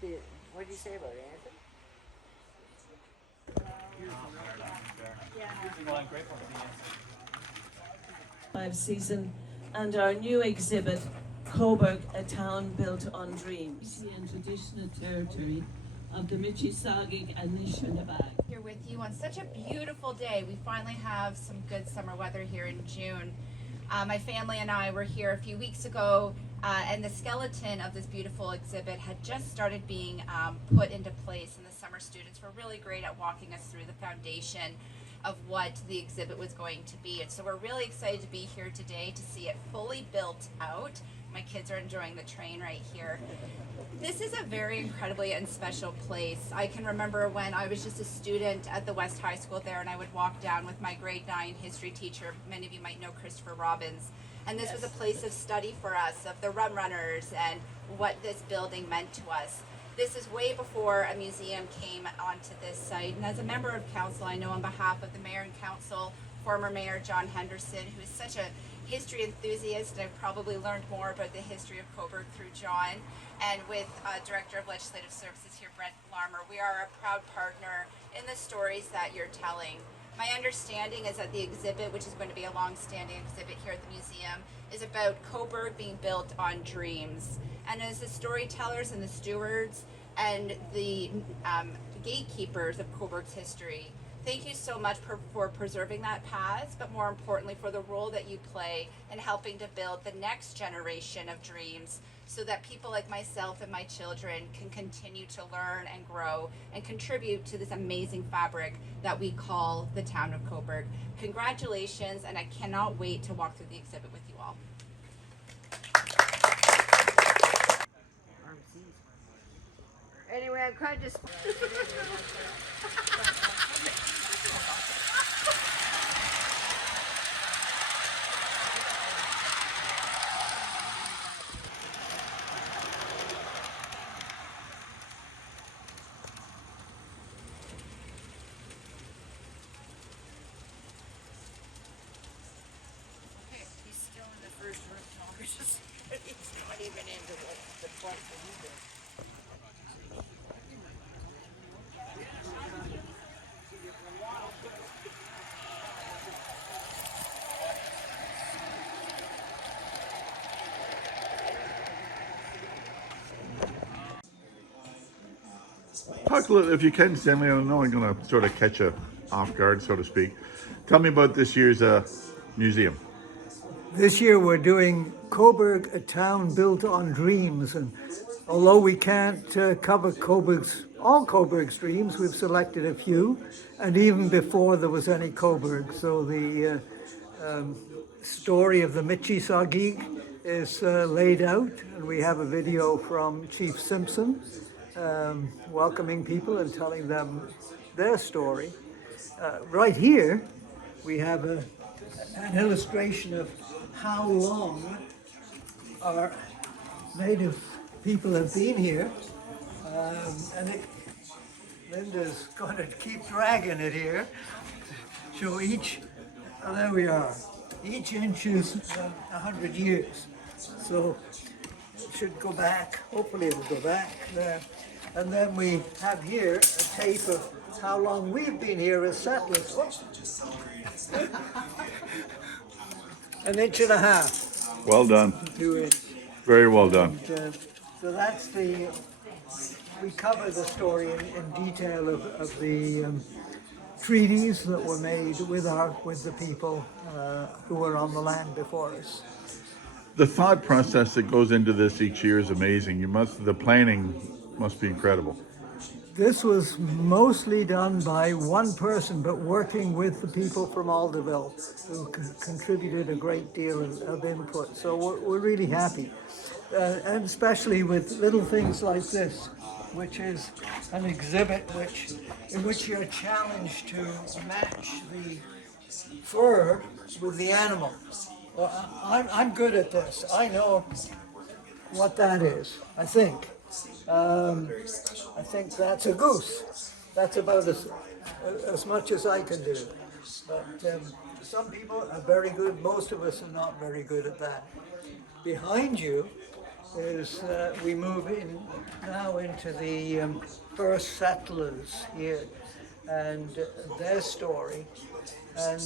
What did you say about it, Anthony? Well, I'm grateful for the answer. Season and our new exhibit, Cobourg, a town built on dreams. And traditional territory of the Mississauga and Nishnabag. Here with you on such a beautiful day. We finally have some good summer weather here in June. My family and I were here a few weeks ago, and the skeleton of this beautiful exhibit had just started being put into place, and the summer students were really great at walking us through the foundation of what the exhibit was going to be. And so we're really excited to be here today to see it fully built out. My kids are enjoying the train right here. This is a very incredibly and special place. I can remember when I was just a student at the West High School there, and I would walk down with my grade 9 history teacher. Many of you might know Christopher Robbins. And this was a place of study for us, of the rum runners and what this building meant to us. This is way before a museum came onto this site. And as a member of council, I know on behalf of the mayor and council, former Mayor John Henderson, who is such a history enthusiast, and I've probably learned more about the history of Cobourg through John, and with Director of Legislative Services here, Brent Larmer. We are a proud partner in the stories that you're telling. My understanding is that the exhibit, which is going to be a long-standing exhibit here at the museum, is about Cobourg being built on dreams. And as the storytellers and the stewards and the gatekeepers of Cobourg's history, thank you so much for preserving that past, but more importantly for the role that you play in helping to build the next generation of dreams, so that people like myself and my children can continue to learn and grow and contribute to this amazing fabric that we call the town of Cobourg. Congratulations, and I cannot wait to walk through the exhibit with you all. Anyway, I'm kind of just. He's still in the first room. He's not even into the point that he's in. Talk a little, if you can, Stanley. I know I'm going to sort of catch you off guard, so to speak. Tell me about this year's museum. This year we're doing Cobourg, a town built on dreams, and although we can't cover all Cobourg's dreams, we've selected a few, and even before there was any Cobourg. So the story of the Mississauga is laid out, and we have a video from Chief Simpson welcoming people and telling them their story. Right here we have an illustration of how long our native people have been here, Linda's going to keep dragging it here. So there we are, each inch is 100 years, so it should go back, hopefully it'll go back there. And then we have here a tape of how long we've been here as settlers. An inch and a half. Well done. 2 inches. Very well done. And, so that's we cover the story in detail of the treaties that were made with the people who were on the land before us. The thought process that goes into this each year is amazing. The planning must be incredible. This was mostly done by one person, but working with the people from Alderville, who contributed a great deal of input. So we're really happy, and especially with little things like this, which is an exhibit in which you're challenged to match the fur with the animal. Well, I'm good at this. I know what that is, I think. I think that's a goose. That's about as much as I can do. But some people are very good. Most of us are not very good at that. Behind you is we move in now into the first settlers here and their story. And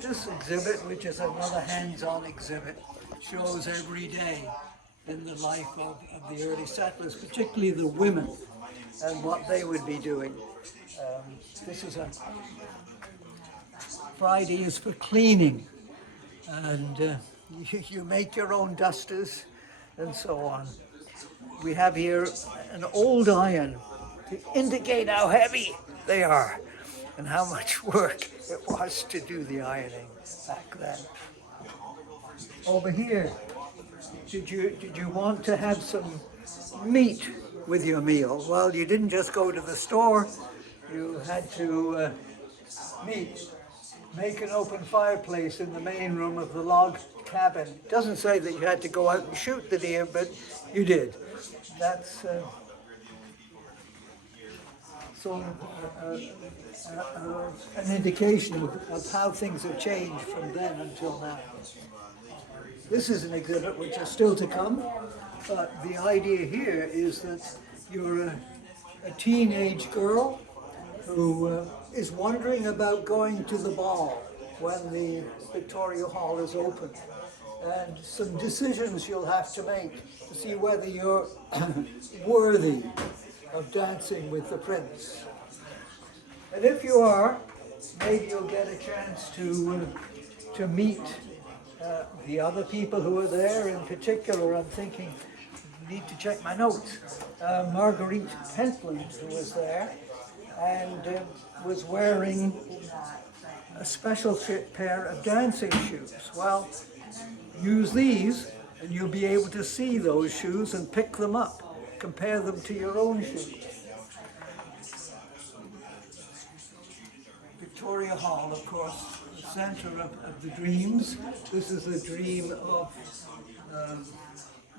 this exhibit, which is another hands-on exhibit, shows every day in the life of the early settlers, particularly the women, and what they would be doing. This is a Friday is for cleaning, and you make your own dusters and so on. We have here an old iron to indicate how heavy they are and how much work it was to do the ironing back then. Over here, did you want to have some meat with your meal? Well, you didn't just go to the store. You had to make an open fireplace in the main room of the log cabin. It doesn't say that you had to go out and shoot the deer, but you did. That's an indication of how things have changed from then until now. This is an exhibit which is still to come, but the idea here is that you're a teenage girl who is wondering about going to the ball when the Victoria Hall is open, and some decisions you'll have to make to see whether you're worthy of dancing with the prince. And if you are, maybe you'll get a chance to meet the other people who are there. In particular, I'm thinking, I need to check my notes. Marguerite Pentland, who was there, and was wearing a special pair of dancing shoes. Well, use these and you'll be able to see those shoes and pick them up. Compare them to your own shoes. Victoria Hall, of course, the center of the dreams. This is a dream of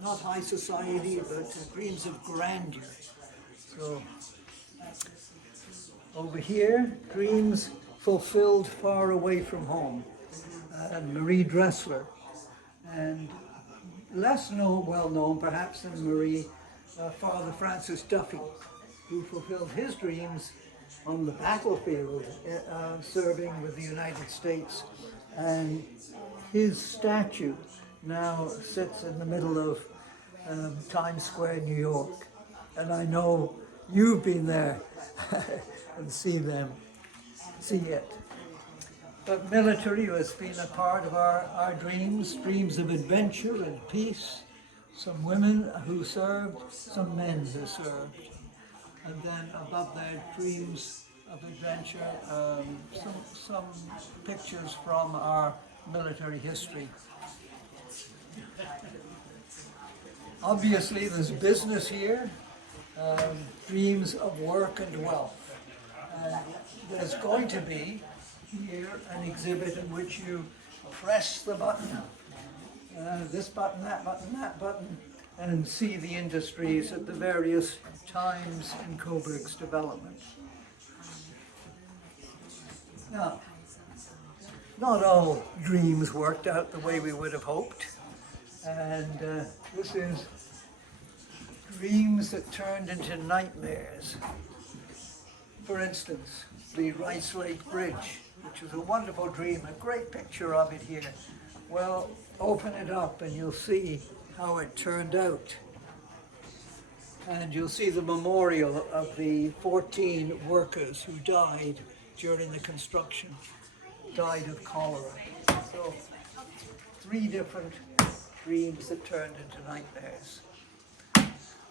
not high society, but dreams of grandeur. So over here, dreams fulfilled far away from home, and Marie Dressler, and less well known perhaps than Marie, Father Francis Duffy, who fulfilled his dreams on the battlefield, serving with the United States, and his statue now sits in the middle of Times Square, New York, and I know you've been there and see it. But military has been a part of our dreams of adventure and peace. Some women who served, some men who served. And then above their dreams of adventure, some pictures from our military history. Obviously there's business here, dreams of work and wealth. There's going to be here an exhibit in which you press the button, this button, that button, and see the industries at the various times in Cobourg's development. Now, not all dreams worked out the way we would have hoped, and this is dreams that turned into nightmares. For instance, the Rice Lake Bridge, which was a wonderful dream, a great picture of it here. Well, open it up and you'll see how it turned out. And you'll see the memorial of the 14 workers who died during the construction, died of cholera. So, 3 different dreams that turned into nightmares.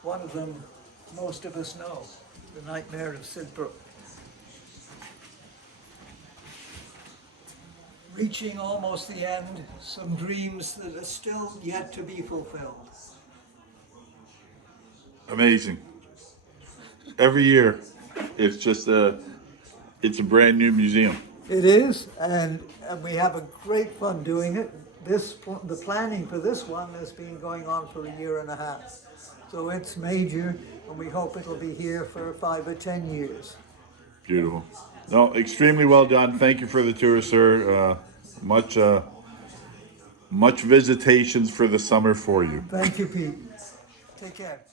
One of them, most of us know, the nightmare of Sidbrook. Reaching almost the end, some dreams that are still yet to be fulfilled. Amazing. Every year, it's just it's a brand new museum. It is, and we have a great fun doing it. The planning for this one has been going on for 1.5 years. So it's major, and we hope it'll be here for 5 or 10 years. Beautiful. No, extremely well done. Thank you for the tour, sir. Much visitations for the summer for you. Thank you, Pete. Take care.